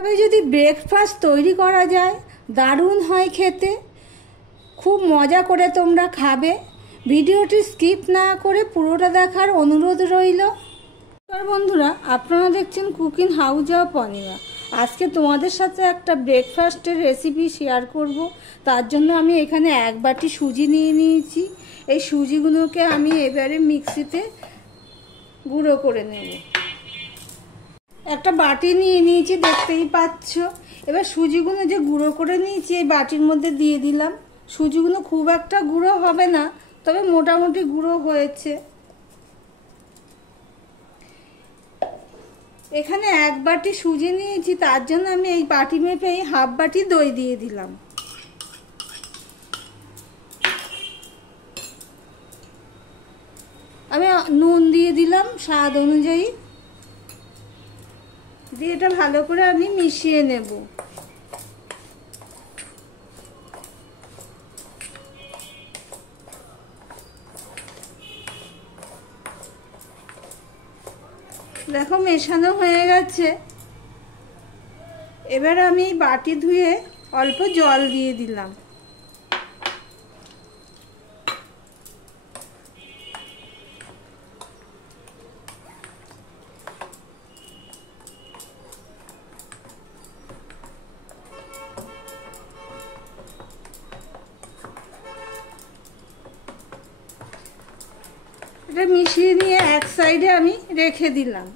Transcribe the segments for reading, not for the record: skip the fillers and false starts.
তবে যদি ব্রেকফাস্ট তৈরি করা যায় দারুণ হয় খেতে, খুব মজা করে তোমরা খাবে। ভিডিওটি স্কিপ না করে পুরোটা দেখার অনুরোধ রইল। বন্ধুরা, আপনারা দেখছেন কুকিং হাউস অফ অনিমা। আজকে তোমাদের সাথে একটা ব্রেকফাস্টের রেসিপি শেয়ার করব। তার জন্য আমি এখানে 1 বাটি সুজি নিয়ে নিয়েছি। এই সুজিগুলোকে আমি এবারে মিক্সিতে গুঁড়ো করে নেব। একটা বাটি নিয়ে নিয়েছি, দেখতেই পাচ্ছ। এবার সুজিগুলো যে গুঁড়ো করে নিয়েছি এই বাটির মধ্যে দিয়ে দিলাম। সুজিগুলো খুব একটা গুঁড়ো হবে না, তবে মোটামুটি গুঁড়ো হয়েছে। এখানে 1 বাটি সুজি নিয়েছি, তার জন্য আমি এই বাটি মেপে 1/2 বাটি দই দিয়ে দিলাম। আমি নুন দিয়ে দিলাম স্বাদ অনুযায়ী, দিয়ে এটা ভালো করে আমি মিশিয়ে নেব। দেখো মেশানো হয়ে গেছে। এবার আমি বাটি ধুয়ে অল্প জল দিয়ে দিলাম। এটা মিশিয়ে নিয়ে এক সাইডে আমি রেখে দিলাম।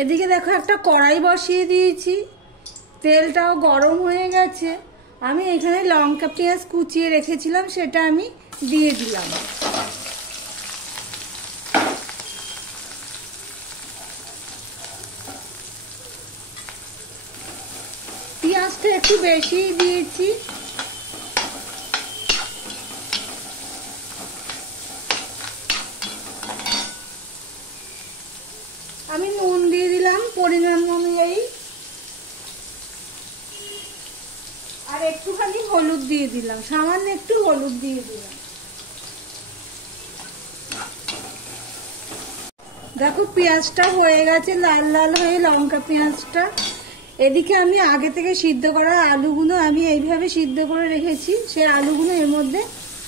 এদিকে দেখো একটা কড়াই বসিয়ে দিয়েছি, তেলটাও গরম হয়ে গেছে। আমি এখানে লঙ্কা পেঁয়াজ কুচিয়ে রেখেছিলাম, সেটা আমি দিয়ে দিলাম। পেঁয়াজটা একটু বেশি দিয়েছি। আমি নুন দিয়ে দিলাম পরিমাণ অনুযায়ী, আর একটুখানি হলুদ দিয়ে দিলাম, সামান্য একটু হলুদ দিয়ে দিলাম। দেখো পেঁয়াজটা হয়ে গেছে লাল লাল হয়ে, লঙ্কা পেঁয়াজটা। এদিকে আমি আগে থেকে সিদ্ধ করা আলুগুলো আমি এইভাবে সিদ্ধ করে রেখেছি, সেই আলুগুলো এর মধ্যে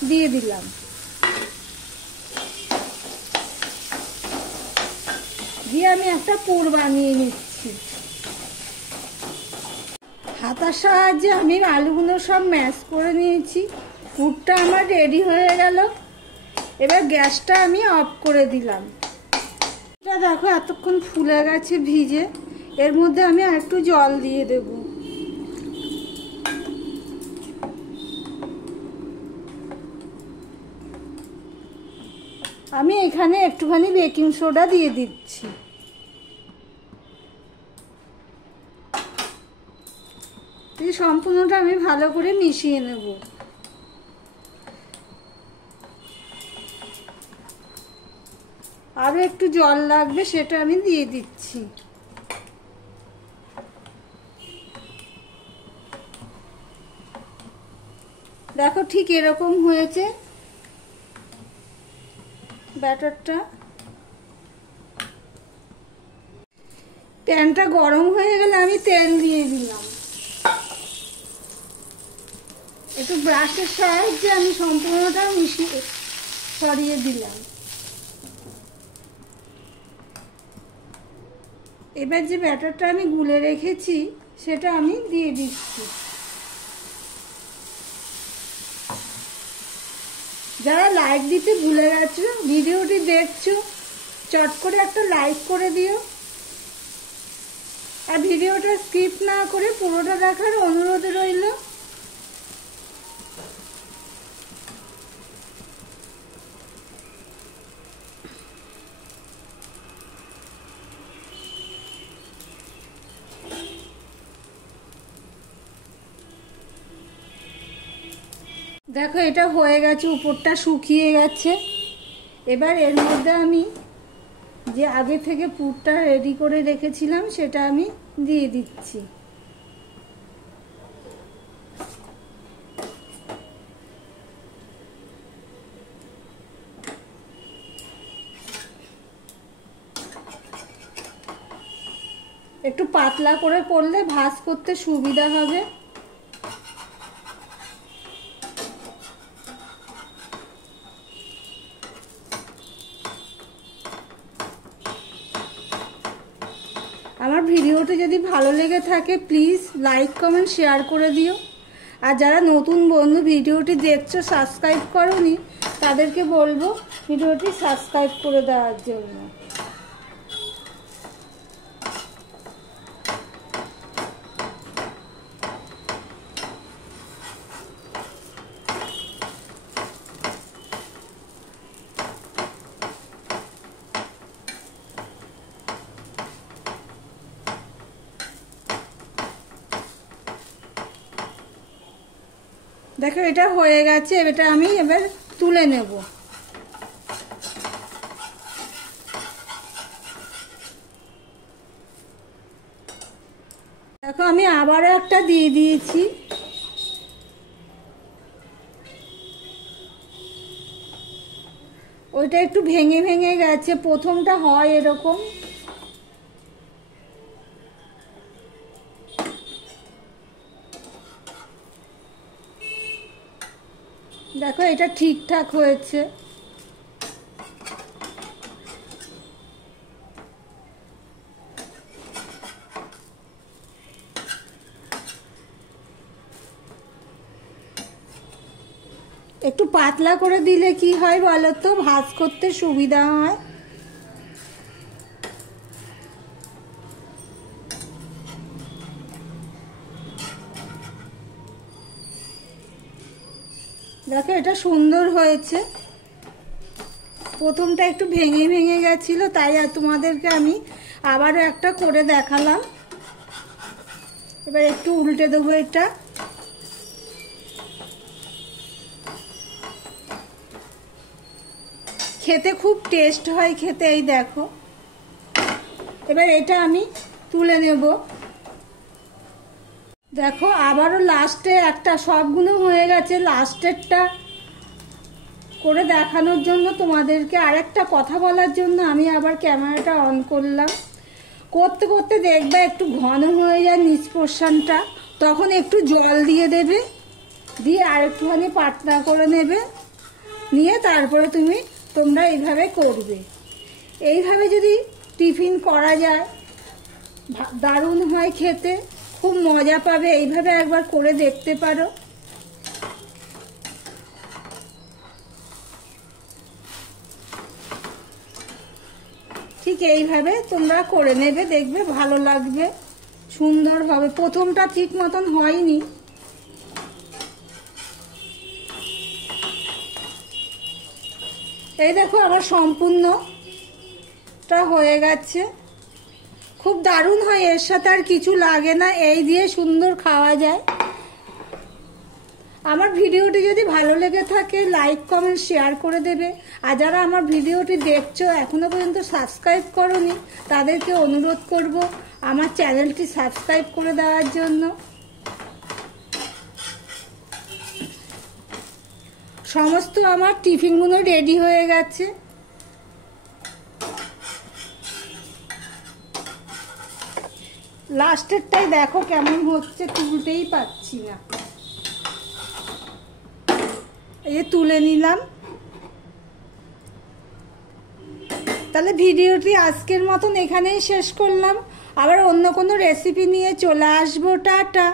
দিয়ে দিলাম। দিয়ে আমি একটা পুর বানিয়ে নিচ্ছি। হাতার সাহায্যে আমি আলুগুলো সব ম্যাশ করে নিয়েছি। পুরটা আমার রেডি হয়ে গেল। এবার গ্যাসটা আমি অফ করে দিলাম। এটা দেখো এতক্ষণ ফুলে গেছে ভিজে। এর মধ্যে আমি আর একটু জল দিয়ে দেব। আমি এখানে একটুখানি বেকিং সোডা দিয়ে দিচ্ছি। সম্পূর্ণটা আমি ভালো করে মিশিয়ে নেব। আরো একটু জল লাগবে, সেটা আমি দিয়ে দিচ্ছি। দেখো ঠিক এরকম হয়েছে ব্যাটারটা। প্যানটা গরম হয়ে গেলে আমি তেল দিয়ে দিলাম। একটু ব্রাশের সাহায্যে আমি সম্পূর্ণটা মিশিয়ে ছড়িয়ে দিলাম। এবার যে ব্যাটারটা আমি গুলে রেখেছি সেটা আমি দিয়ে দিচ্ছি। যারা লাইক দিতে ভুলে গেছো, ভিডিওটি দেখছো, চট করে একটা লাইক করে দিও। আর ভিডিওটা স্কিপ না করে পুরোটা দেখার অনুরোধ রইল। দেখো এটা হয়ে গেছে, উপরটা শুকিয়ে গেছে। এবার এর মধ্যে আমি যে আগে থেকে পুরটা রেডি করে রেখেছিলাম সেটা আমি দিয়ে দিচ্ছি। একটু পাতলা করে করলে ভাঁজ করতে সুবিধা হবে। আমার ভিডিওটি যদি ভালো লেগে থাকে প্লিজ লাইক কমেন্ট শেয়ার করে দিও। আর যারা নতুন বন্ধু ভিডিওটি দেখছো সাবস্ক্রাইব করোনি তাদেরকে বলবো ভিডিওটি সাবস্ক্রাইব করে দেওয়ার জন্য। দেখো এটা হয়ে গেছে, এটা আমি এবার তুলে নেব। দেখো আমি আবারও একটা দিয়ে দিয়েছি। ওইটা একটু ভেঙে ভেঙে গেছে, প্রথমটা হয় এরকম। দেখো এটা ঠিকঠাক হয়েছে। একটু পাতলা করে দিলে কি হয় বলো তো, ভাঁজ করতে সুবিধা হয়। দেখো এটা সুন্দর হয়েছে। প্রথমটা একটু ভেঙে ভেঙে গেছিল, তাই আর তোমাদেরকে আমি আবারও একটা করে দেখালাম। এবার একটু উল্টে দেবো এটা। খেতে খুব টেস্ট হয় খেতে, এই দেখো। এবার এটা আমি তুলে নেব। দেখো আবারও লাস্টে একটা, সবগুলো হয়ে গেছে, লাস্টেরটা করে দেখানোর জন্য তোমাদেরকে আরেকটা কথা বলার জন্য আমি আবার ক্যামেরাটা অন করলাম। করতে করতে দেখবে একটু ঘন হয়ে যায় নিচ পোর্শনটা, তখন একটু জল দিয়ে দেবে, দিয়ে আর একটুখানি পাতলা করে নেবে, নিয়ে তারপরে তোমরা এইভাবে করবে। এইভাবে যদি টিফিন করা যায় দারুণ হয় খেতে, খুব মজা পাবে। এইভাবে একবার করে দেখতে পারো। ঠিক এইভাবে তোমরা করে নেবে, দেখবে ভালো লাগবে, সুন্দর হবে। প্রথমটা ঠিক মতন হয়নি। এই দেখো আমার সম্পূর্ণটা হয়ে গেছে। খুব দারুণ হয়, এর সাথে আর কিছু লাগে না, এই দিয়ে সুন্দর খাওয়া যায়। আমার ভিডিওটি যদি ভালো লেগে থাকে লাইক কমেন্ট শেয়ার করে দেবে। আর যারা আমার ভিডিওটি দেখছো এখনো পর্যন্ত সাবস্ক্রাইব করোনি তাদেরকে অনুরোধ করব আমার চ্যানেলটি সাবস্ক্রাইব করে দেওয়ার জন্য। সমস্ত আমার টিফিনগুলো রেডি হয়ে গেছে। লাস্টেরটাই দেখো কেমন হচ্ছে, তুলতেই পাচ্ছি না। এই তুলে নিলাম। তাহলে ভিডিওটি আজকের মতন এখানেই শেষ করলাম। আবার অন্য কোনো রেসিপি নিয়ে চলে আসবো। টাটা।